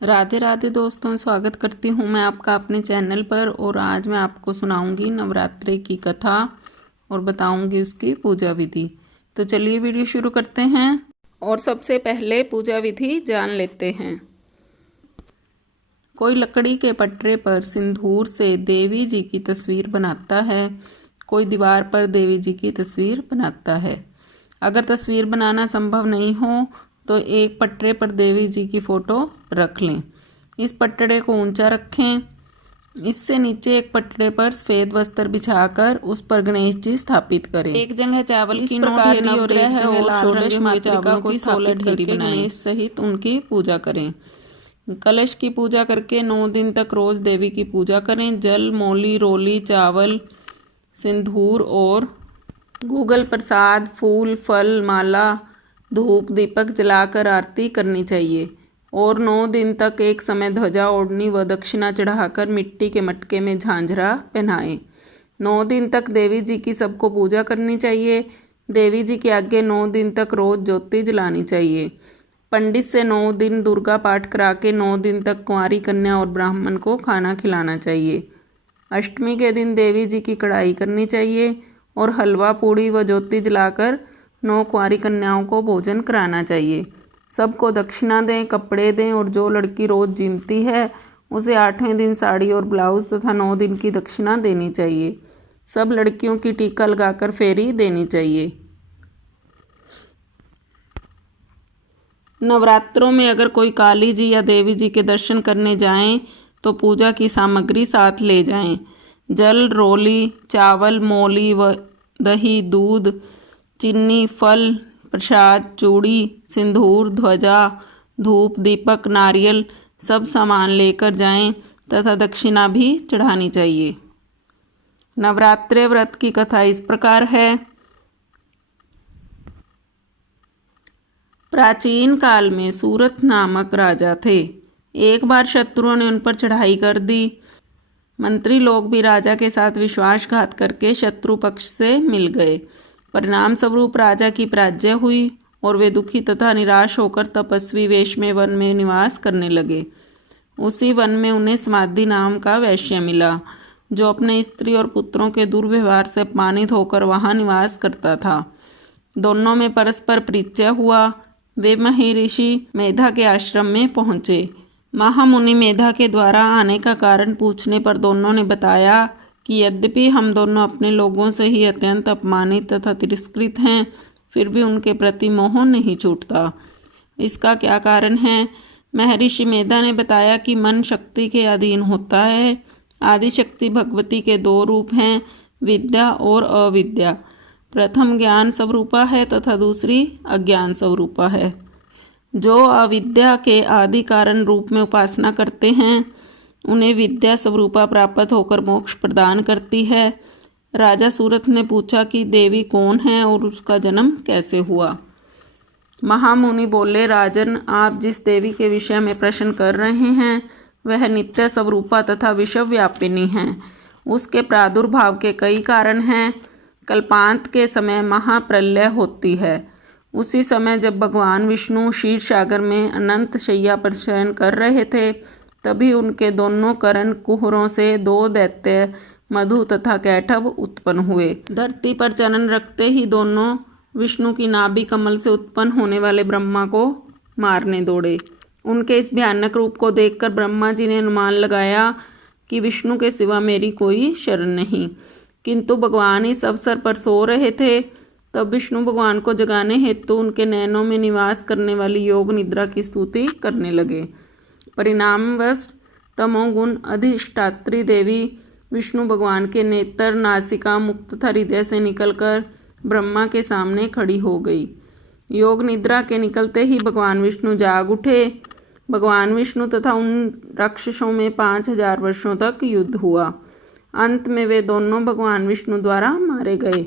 राधे राधे दोस्तों, स्वागत करती हूँ मैं आपका अपने चैनल पर। और आज मैं आपको सुनाऊंगी नवरात्रि की कथा और बताऊंगी उसकी पूजा विधि। तो चलिए वीडियो शुरू करते हैं। और सबसे पहले पूजा विधि जान लेते हैं। कोई लकड़ी के पटरे पर सिंदूर से देवी जी की तस्वीर बनाता है, कोई दीवार पर देवी जी की तस्वीर बनाता है। अगर तस्वीर बनाना संभव नहीं हो तो एक पटरे पर देवी जी की फोटो रख लें। इस पटरे को ऊंचा रखें। इससे नीचे एक पटरे पर सफेद वस्त्र बिछाकर उस पर गणेश जी स्थापित करें। एक जगह चावल की नौढेरी और एक जगह लाल रंगे हुए चावलों को स्थापित करके गणेश सहित उनकी पूजा करें। कलश की पूजा करके 9 दिन तक रोज देवी की पूजा करें। जल, मौली, रोली, चावल, सिंदूर और गूगल प्रसाद, फूल, फल, माला, धूप, दीपक जलाकर आरती करनी चाहिए। और 9 दिन तक एक समय ध्वजा ओढ़नी व दक्षिणा चढ़ाकर मिट्टी के मटके में झांझरा पहनाएं। 9 दिन तक देवी जी की सबको पूजा करनी चाहिए। देवी जी के आगे 9 दिन तक रोज ज्योति जलानी चाहिए। पंडित से 9 दिन दुर्गा पाठ करा के 9 दिन तक कुंवारी कन्या और ब्राह्मण को खाना खिलाना चाहिए। अष्टमी के दिन देवी जी की कढ़ाई करनी चाहिए और हलवा, पूड़ी व ज्योति जलाकर 9 कुंवारी कन्याओं को भोजन कराना चाहिए। सबको दक्षिणा दें, कपड़े दें और जो लड़की रोज जिमती है उसे 8वें दिन साड़ी और ब्लाउज तथा 9 दिन की दक्षिणा देनी चाहिए। सब लड़कियों की टीका लगाकर फेरी देनी चाहिए। नवरात्रों में अगर कोई काली जी या देवी जी के दर्शन करने जाएं तो पूजा की सामग्री साथ ले जाएं। जल, रोली, चावल, मौली व दही, दूध, चीनी, फल, प्रसाद, चूड़ी, सिंदूर, ध्वजा, धूप, दीपक, नारियल सब सामान लेकर जाएं तथा दक्षिणा भी चढ़ानी चाहिए। नवरात्रि व्रत की कथा इस प्रकार है। प्राचीन काल में सूरत नामक राजा थे। एक बार शत्रुओं ने उन पर चढ़ाई कर दी। मंत्री लोग भी राजा के साथ विश्वासघात करके शत्रु पक्ष से मिल गए। परिणाम स्वरूप राजा की पराजय हुई और वे दुखी तथा निराश होकर तपस्वी वेश में वन में निवास करने लगे। उसी वन में उन्हें समाधि नाम का वैश्य मिला, जो अपने स्त्री और पुत्रों के दुर्व्यवहार से अपमानित होकर वहां निवास करता था। दोनों में परस्पर परिचय हुआ। वे महर्षि मेधा के आश्रम में पहुंचे। महामुनि मेधा के द्वारा आने का कारण पूछने पर दोनों ने बताया कि यद्यपि हम दोनों अपने लोगों से ही अत्यंत अपमानित तथा तिरस्कृत हैं, फिर भी उनके प्रति मोह नहीं छूटता। इसका क्या कारण है? महर्षि मेधा ने बताया कि मन शक्ति के अधीन होता है। आदि शक्ति भगवती के 2 रूप हैं, विद्या और अविद्या। प्रथम ज्ञान स्वरूपा है तथा दूसरी अज्ञान स्वरूपा है। जो अविद्या के आदि कारण रूप में उपासना करते हैं उन्हें विद्या स्वरूपा प्राप्त होकर मोक्ष प्रदान करती है। राजा सूरत ने पूछा कि देवी कौन है और उसका जन्म कैसे हुआ। महामुनि बोले, राजन, आप जिस देवी के विषय में प्रश्न कर रहे हैं वह नित्य स्वरूपा तथा विश्व व्यापिनी है। उसके प्रादुर्भाव के कई कारण हैं। कल्पांत के समय महाप्रलय होती है। उसी समय जब भगवान विष्णु क्षीर सागर में अनंत शैया पर शयन कर रहे थे, तभी उनके दोनों कर्ण कुहरों से 2 दैत्य मधु तथा कैटभ उत्पन्न हुए। धरती पर चरण रखते ही दोनों विष्णु की नाभि कमल से उत्पन्न होने वाले ब्रह्मा को मारने दौड़े। उनके इस भयानक रूप को देखकर ब्रह्मा जी ने अनुमान लगाया कि विष्णु के सिवा मेरी कोई शरण नहीं। किंतु भगवान इस अवसर पर सो रहे थे। तब विष्णु भगवान को जगाने हेतु उनके नैनों में निवास करने वाली योग निद्रा की स्तुति करने लगे। परिणामवश तमोगुण अधिष्ठात्री देवी विष्णु भगवान के नेत्र, नासिका, मुख तथा हृदय से निकलकर ब्रह्मा के सामने खड़ी हो गई। योग निद्रा के निकलते ही भगवान विष्णु जाग उठे। भगवान विष्णु तथा उन राक्षसों में 5000 वर्षों तक युद्ध हुआ। अंत में वे दोनों भगवान विष्णु द्वारा मारे गए।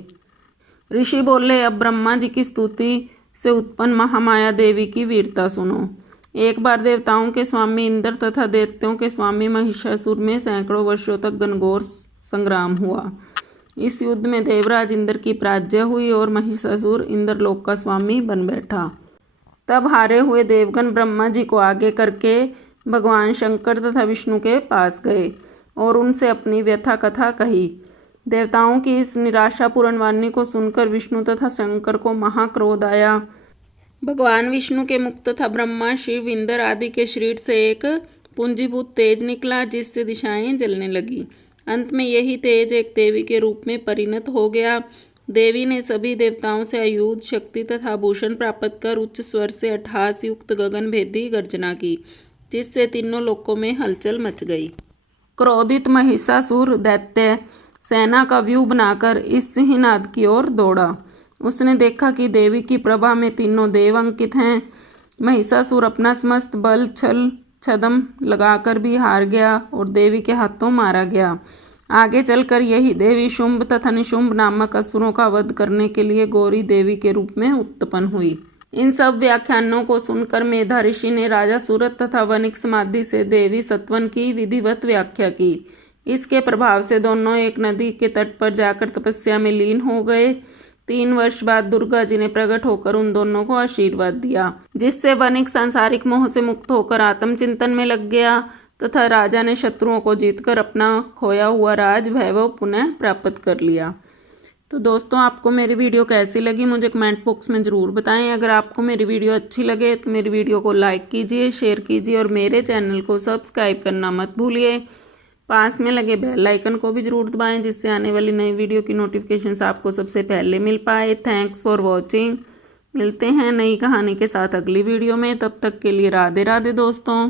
ऋषि बोले, अब ब्रह्मा जी की स्तुति से उत्पन्न महामाया देवी की वीरता सुनो। एक बार देवताओं के स्वामी इंद्र तथा दैत्यों के स्वामी महिषासुर में सैकड़ों वर्षों तक घनघोर संग्राम हुआ। इस युद्ध में देवराज इंद्र की पराजय हुई और महिषासुर इंद्रलोक का स्वामी बन बैठा। तब हारे हुए देवगण ब्रह्मा जी को आगे करके भगवान शंकर तथा विष्णु के पास गए और उनसे अपनी व्यथा कथा कही। देवताओं की इस निराशापूर्ण वाणी को सुनकर विष्णु तथा शंकर को महाक्रोध आया। भगवान विष्णु के मुख तथा ब्रह्मा, शिव, इंद्र आदि के शरीर से एक पुंजीभूत तेज निकला, जिससे दिशाएं जलने लगी। अंत में यही तेज एक देवी के रूप में परिणत हो गया। देवी ने सभी देवताओं से आयुध, शक्ति तथा आभूषण प्राप्त कर उच्च स्वर से अट्टहास युक्त गगन भेदी गर्जना की, जिससे तीनों लोकों में हलचल मच गई। क्रोधित महिषासुर दैत्य सेना का व्यूह बनाकर इस सिंहनाद की ओर दौड़ा। उसने देखा कि देवी की प्रभा में तीनों देव अंकित हैं। महिषासुर अपना समस्त बल छल छदम लगाकर भी हार गया और देवी के हाथों मारा गया। आगे चलकर यही देवी शुंभ तथा निशुंभ नामक असुरों का वध करने के लिए गौरी देवी के रूप में उत्पन्न हुई। इन सब व्याख्यानों को सुनकर मेधा ऋषि ने राजा सूरत तथा वनिक समाधि से देवी सत्वन की विधिवत व्याख्या की। इसके प्रभाव से दोनों एक नदी के तट पर जाकर तपस्या में लीन हो गए। 3 वर्ष बाद दुर्गा जी ने प्रकट होकर उन दोनों को आशीर्वाद दिया, जिससे वनिक सांसारिक मोह से मुक्त होकर आत्मचिंतन में लग गया तथा राजा ने शत्रुओं को जीतकर अपना खोया हुआ राज वैभव पुनः प्राप्त कर लिया। तो दोस्तों, आपको मेरी वीडियो कैसी लगी मुझे कमेंट बॉक्स में ज़रूर बताएं। अगर आपको मेरी वीडियो अच्छी लगे तो मेरी वीडियो को लाइक कीजिए, शेयर कीजिए और मेरे चैनल को सब्सक्राइब करना मत भूलिए। पास में लगे बेल आइकन को भी ज़रूर दबाएं, जिससे आने वाली नई वीडियो की नोटिफिकेशंस आपको सबसे पहले मिल पाए। Thanks for watching. मिलते हैं नई कहानी के साथ अगली वीडियो में। तब तक के लिए राधे राधे दोस्तों।